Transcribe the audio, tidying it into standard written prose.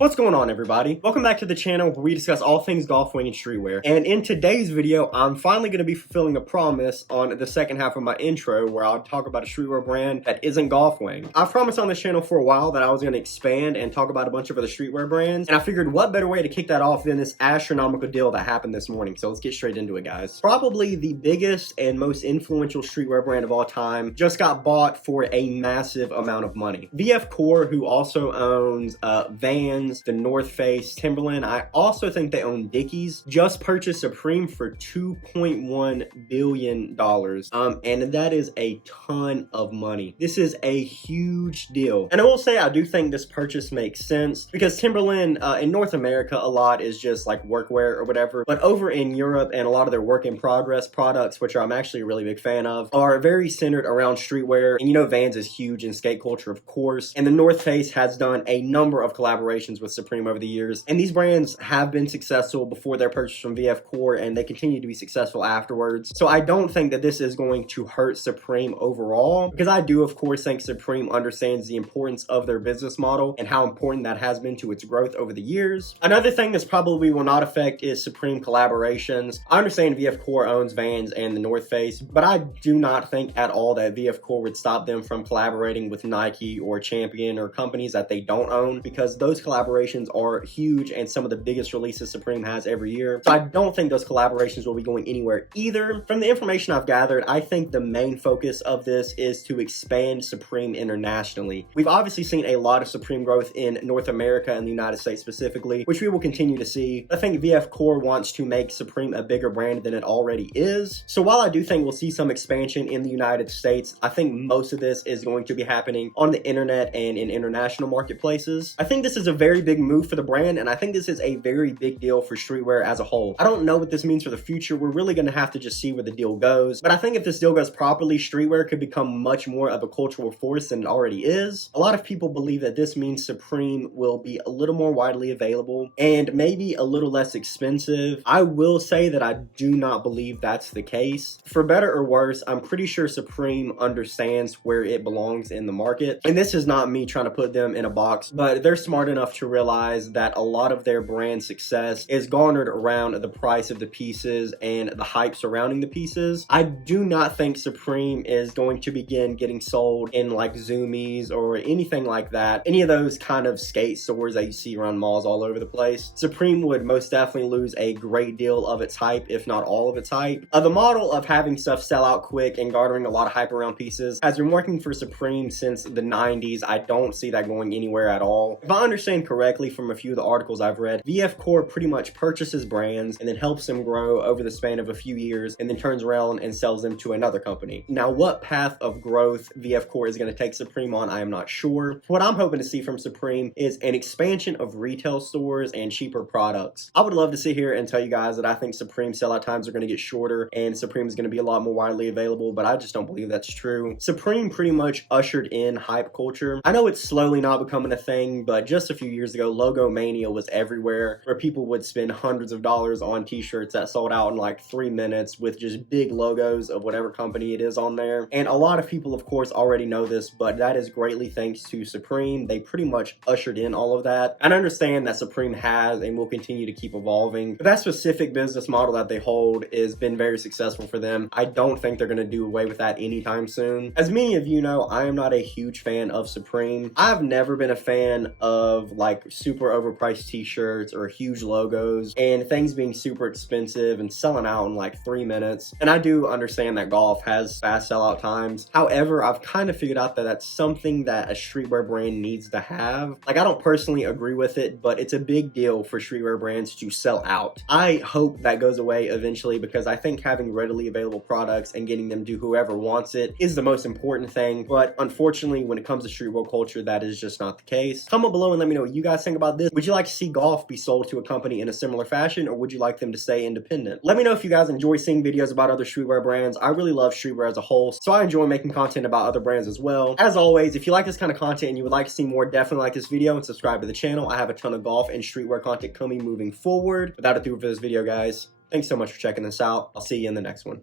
What's going on, everybody? Welcome back to the channel where we discuss all things golf, wing, and streetwear. And in today's video, I'm finally going to be fulfilling a promise on the second half of my intro where I'll talk about a streetwear brand that isn't golf wing. I've promised on this channel for a while that I was going to expand and talk about a bunch of other streetwear brands, and I figured what better way to kick that off than this astronomical deal that happened this morning. So let's get straight into it, guys. Probably the biggest and most influential streetwear brand of all time just got bought for a massive amount of money. VF Corp, who also owns Vans, the North Face, Timberland, I also think they own Dickies, just purchased Supreme for $2.1 billion. And that is a ton of money. This is a huge deal. And I will say I do think this purchase makes sense because Timberland in North America a lot is just like workwear or whatever. But over in Europe and a lot of their work in progress products, which I'm actually a really big fan of, are very centered around streetwear. And you know Vans is huge in skate culture, of course. And the North Face has done a number of collaborations with Supreme over the years, and these brands have been successful before their purchase from VF Corp, and they continue to be successful afterwards. So I don't think that this is going to hurt Supreme overall, because I do of course think Supreme understands the importance of their business model and how important that has been to its growth over the years. Another thing this probably will not affect is Supreme collaborations. I understand VF Corp owns Vans and the North Face, but I do not think at all that VF Corp would stop them from collaborating with Nike or Champion or companies that they don't own, because those collaborations are huge and some of the biggest releases Supreme has every year. So I don't think those collaborations will be going anywhere either. From the information I've gathered, I think the main focus of this is to expand Supreme internationally. We've obviously seen a lot of Supreme growth in North America and the United States specifically, which we will continue to see. I think VF Corp wants to make Supreme a bigger brand than it already is. So while I do think we'll see some expansion in the United States, I think most of this is going to be happening on the internet and in international marketplaces. I think this is a very big move for the brand, and I think this is a very big deal for streetwear as a whole. I don't know what this means for the future. We're really going to have to just see where the deal goes, but I think if this deal goes properly, streetwear could become much more of a cultural force than it already is. A lot of people believe that this means Supreme will be a little more widely available and maybe a little less expensive. I will say that I do not believe that's the case. For better or worse, I'm pretty sure Supreme understands where it belongs in the market, and this is not me trying to put them in a box, but they're smart enough to realize that a lot of their brand success is garnered around the price of the pieces and the hype surrounding the pieces. I do not think Supreme is going to begin getting sold in like Zoomies or anything like that, any of those kind of skate stores that you see around malls all over the place. Supreme would most definitely lose a great deal of its hype, if not all of its hype. The model of having stuff sell out quick and garnering a lot of hype around pieces has been working for Supreme since the 90s. I don't see that going anywhere at all. If I understand correctly from a few of the articles I've read, VF Corp pretty much purchases brands and then helps them grow over the span of a few years and then turns around and sells them to another company. Now, what path of growth VF Corp is going to take Supreme on, I am not sure. What I'm hoping to see from Supreme is an expansion of retail stores and cheaper products. I would love to sit here and tell you guys that I think Supreme sellout times are going to get shorter and Supreme is going to be a lot more widely available, but I just don't believe that's true. Supreme pretty much ushered in hype culture. I know it's slowly not becoming a thing, but just a few years ago, logo mania was everywhere, where people would spend hundreds of dollars on t-shirts that sold out in like 3 minutes with just big logos of whatever company it is on there. And a lot of people of course already know this, but that is greatly thanks to Supreme. They pretty much ushered in all of that. And I understand that Supreme has and will continue to keep evolving, but that specific business model that they hold has been very successful for them. I don't think they're going to do away with that anytime soon. As many of you know, I am not a huge fan of Supreme. I've never been a fan of like super overpriced t-shirts or huge logos and things being super expensive and selling out in like 3 minutes. And I do understand that golf has fast sellout times. However, I've kind of figured out that that's something that a streetwear brand needs to have. Like, I don't personally agree with it, but it's a big deal for streetwear brands to sell out. I hope that goes away eventually, because I think having readily available products and getting them to whoever wants it is the most important thing. But unfortunately, when it comes to streetwear culture, that is just not the case. Comment below and let me know what you guys think about this. Would you like to see golf be sold to a company in a similar fashion, or would you like them to stay independent? Let me know if you guys enjoy seeing videos about other streetwear brands. I really love streetwear as a whole, so I enjoy making content about other brands as well. As always, if you like this kind of content and you would like to see more, definitely like this video and subscribe to the channel. I have a ton of golf and streetwear content coming moving forward. Without a through for this video, guys, thanks so much for checking this out. I'll see you in the next one.